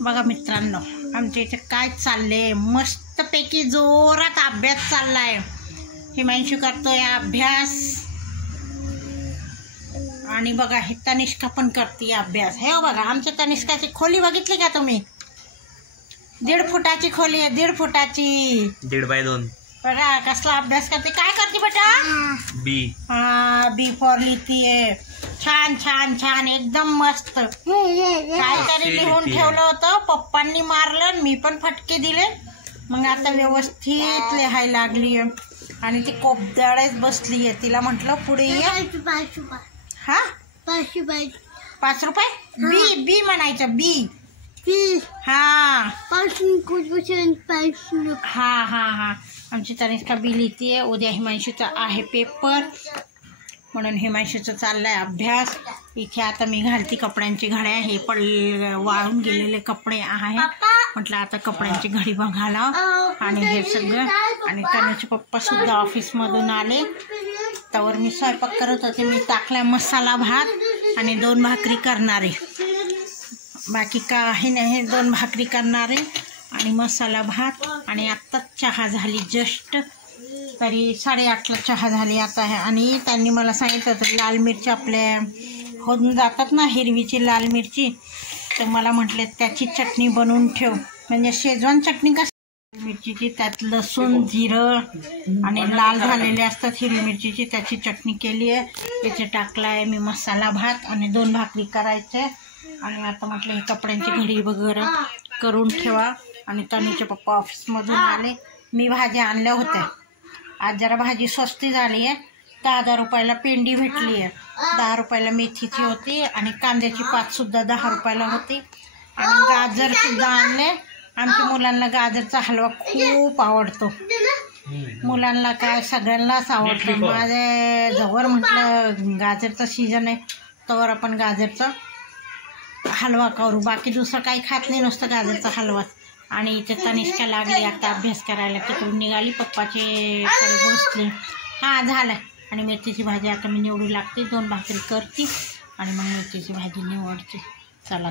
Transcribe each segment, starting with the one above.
बघा मित्रांनो, आमच्या इथे काय चाललंय, मस्तपैकी जोरात अभ्यास चाललाय. हिमांशू करतोय अभ्यास आणि बघा हे तनिष्का पण करते अभ्यास. हे बघा आमच्या तनिष्काची खोली बघितली का तुम्ही? 1.5 फुटाची खोली आहे, 1.5 फुटाची, 1.5 बाय 2. बघा कसला अभ्यास करते. काय करते बेटा? बी फॉर लिहितीये. छान छान छान एकदम मस्त. काहीतरी लिहून ठेवलं होतं, पप्पांनी मारलं, मी पण फटके दिले, मग आता व्यवस्थित लिहायला लागली आणि ती कोपद्याळेच बसली आहे. तिला म्हटलं पुढे ये. हा 5 रुपये बी बी म्हणायचं, बी. हा हा हा हा आमची तनिष्का बी लिहितीये. उद्या हिमांशूचा आहे पेपर, म्हणून हिमांशूचा चाललाय अभ्यास. इथे आता मी घालती कपड्यांची घड्या. हे वाळून गेलेले कपडे आहे, म्हटलं आता कपड्यांची घडी बघायला. आणि हे सगळं, आणि तनुचे पप्पा सुद्धा ऑफिसमधून आले. त्यावर मी स्वयंपाक करत होते. मी टाकला मसाला भात आणि 2 भाकरी करणारे, बाकी काही नाही. 2 भाकरी करणारे आणि मसाला भात. आणि आत्ताच चहा झाली जस्ट, तरी 8:30ला चहा झाली आता. आणि त्यांनी मला सांगितलं होतं लाल मिरची आपल्या होऊन जातात ना, हिरवीची लाल मिरची, तर मला म्हटले त्याची चटणी बनवून ठेव, म्हणजे शेजवान चटणी कशी मिरचीची, त्यात लसूण जिरं आणि लाल झालेले असतात हिरवी मिरचीची, त्याची चटणी केली आहे. इथे टाकला आहे मी मसाला भात आणि 2 भाकरी करायचे. आणि आता म्हटलं ही कपड्यांची घडी वगैरे करून ठेवा. आणि तनुचे पप्पा ऑफिसमधून आले. मी भाज्या आणल्या होत्या, आज जरा भाजी स्वस्त झाली आहे. 10 रुपयाला पेंडी भेटली आहे, 10 रुपयाला मेथीची होती, आणि कांद्याची पात सुद्धा 10 रुपयाला होती. आणि गाजर सुद्धा आणले. आमच्या मुलांना गाजरचा हलवा खूप आवडतो. मुलांना काय सगळ्यांनाच आवडतो. माझ्या जवळ म्हटलं गाजरचा सीजन आहे, तर आपण गाजरचा हलवा करू, बाकी दुसरं काही खात नाही, नुसतं गाजरचा हलवा. आणि इथे तनिष्का लागली आता अभ्यास करायला. तिकडून निघाली, पप्पाचे कडे बसली. हा झालं. आणि मेथीची भाजी आता मी निवडू लागते, 2 भाकरी करते आणि मग मेथीची भाजी निवडते. चला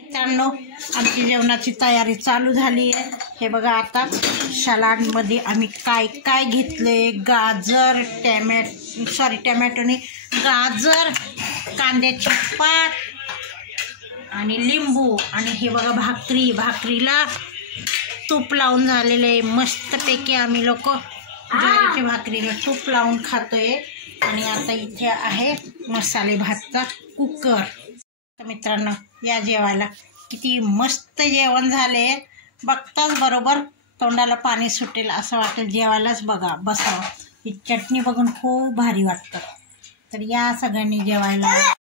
मित्रांनो, आमची जेवणाची तयारी चालू झाली आहे. हे बघा आता सलाडमध्ये आम्ही काय काय घेतले, गाजर, टमॅटोने गाजर, कांद्याची पात आणि लिंबू. आणि हे बघा भाकरीला तूप लावून झालेले मस्तपैकी. आम्ही लोक ज्वारीच्या भाकरीला तूप लावून खातोय. आणि आता इथे आहे मसाले भातचा कुकर. तर मित्रांनो या जेवायला, किती मस्त जेवण झाले, बघताच बरोबर तोंडाला पाणी सुटेल असं वाटेल. जेवायलाच बसावं. ही चटणी बघून खूप भारी वाटतं. तर या सगळ्यांनी जेवायला.